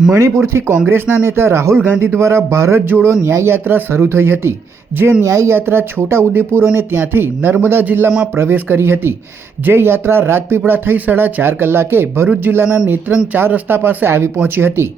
મણિપુરથી કોંગ્રેસના નેતા રાહુલ ગાંધી દ્વારા ભારત જોડો ન્યાય યાત્રા શરૂ થઈ હતી, જે ન્યાય યાત્રા છોટા ઉદેપુર અને ત્યાંથી નર્મદા જિલ્લામાં પ્રવેશ કરી હતી, જે યાત્રા રાજપીપળા થઈ 4.5 કલાકે ભરૂચ જિલ્લાના નેત્રંગ 4 રસ્તા પાસે આવી પહોંચી હતી।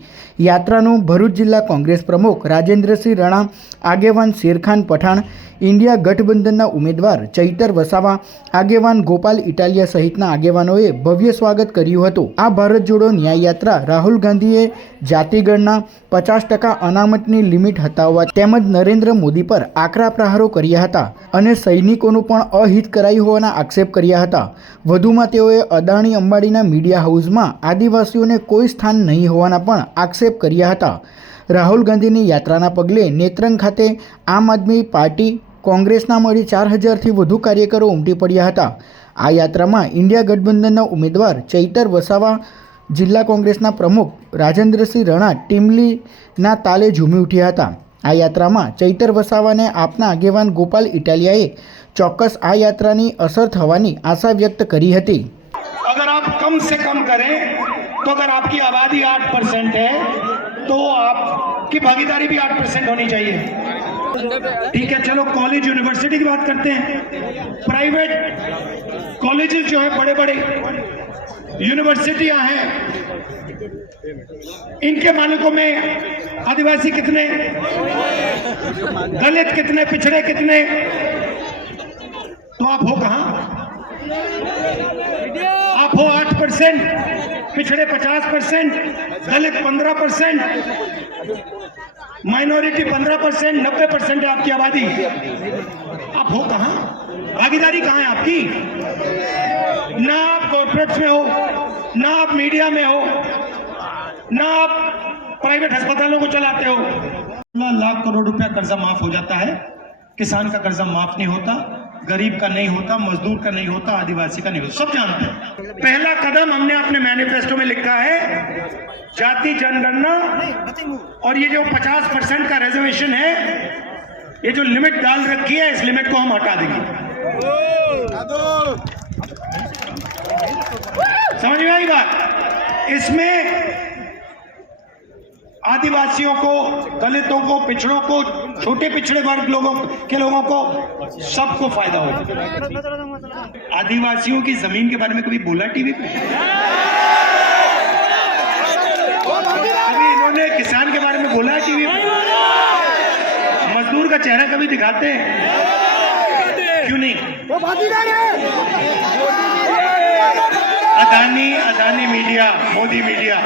યાત્રાનું ભરૂચ જિલ્લા કોંગ્રેસ પ્રમુખ રાજેન્દ્રસિંહ રાણા, આગેવાન શેરખાન પઠાણ, ઇન્ડિયા ગઠબંધનના ઉમેદવાર ચૈતર વસાવા, આગેવાન ગોપાલ ઇટાલિયા સહિતના આગેવાનોએ ભવ્ય સ્વાગત કર્યું હતું। આ ભારત જોડો ન્યાય યાત્રા રાહુલ ગાંધીએ જાતિગણના 50% અનામતની લિમિટ હટાવવા તેમજ નરેન્દ્ર મોદી પર આકરા પ્રહારો કર્યા હતા અને સૈનિકોનું પણ અહિત કરાયું હોવાના આક્ષેપ કર્યા હતા। વધુમાં તેઓએ અદાણી અંબાણીના મીડિયા હાઉસમાં આદિવાસીઓને કોઈ સ્થાન નહીં હોવાના પણ આક્ષેપ કર્યા હતા। રાહુલ ગાંધીની યાત્રાના પગલે નેત્રંગ ખાતે આમ આદમી પાર્ટી, કોંગ્રેસના મળી 4000થી વધુ કાર્યકરો ઉમટી પડ્યા હતા। આ યાત્રામાં ઇન્ડિયા ગઠબંધનના ઉમેદવાર ચૈતર વસાવા, જિલ્લા કોંગ્રેસના પ્રમુખ રાજેન્દ્રસિંહ રાણા ટીમલીના તાલે ઝૂમી ઉઠ્યા હતા। આ યાત્રામાં ચૈતર વસાવાને આપના આગેવાન ગોપાલ ઇટાલિયાએ ચોક્કસ આ યાત્રાની અસર થવાની આશા વ્યક્ત કરી હતી। अगर आप कम से कम करें तो अगर आपकी आबादी 8% है तो आपकी भागीदारी भी 8% होनी चाहिए। ठीक है, चलो कॉलेज यूनिवर्सिटी की बात करते हैं। प्राइवेट कॉलेजेस जो है, बड़े बड़े यूनिवर्सिटियां हैं, इनके मालिकों में आदिवासी कितने, दलित कितने, पिछड़े कितने, तो आप हो कहां? आप हो 8%, पिछड़े 50%, दलित 15%, माइनॉरिटी 15%, 90% है आपकी आबादी। आप हो कहां? भागीदारी कहां है आपकी? ना आप कॉर्पोरेट्स में हो, ना आप मीडिया में हो, ना आप प्राइवेट अस्पतालों को चलाते हो। लाख करोड़ रुपया कर्जा माफ हो जाता है, किसान का कर्जा माफ नहीं होता, गरीब का नहीं होता, मजदूर का नहीं होता, आदिवासी का नहीं होता, सब जानते हैं। पहला कदम हमने अपने मैनिफेस्टो में लिखा है, जाति जनगणना, और ये जो 50% का रिजर्वेशन है, ये जो लिमिट डाल रखी है, इस लिमिट को हम हटा देंगे। समझ में आई बात? इसमें आदिवासियों को, दलितों को, पिछड़ों को, छोटे पिछड़े वर्ग लोगों को सबको फायदा होगा। आदिवासियों की जमीन के बारे में कभी बोला टीवी पे? कभी इन्होंने किसान के बारे में बोला टीवी पे? मजदूर का चेहरा कभी दिखाते हैं? क्यों नहीं? अदानी मीडिया, मोदी मीडिया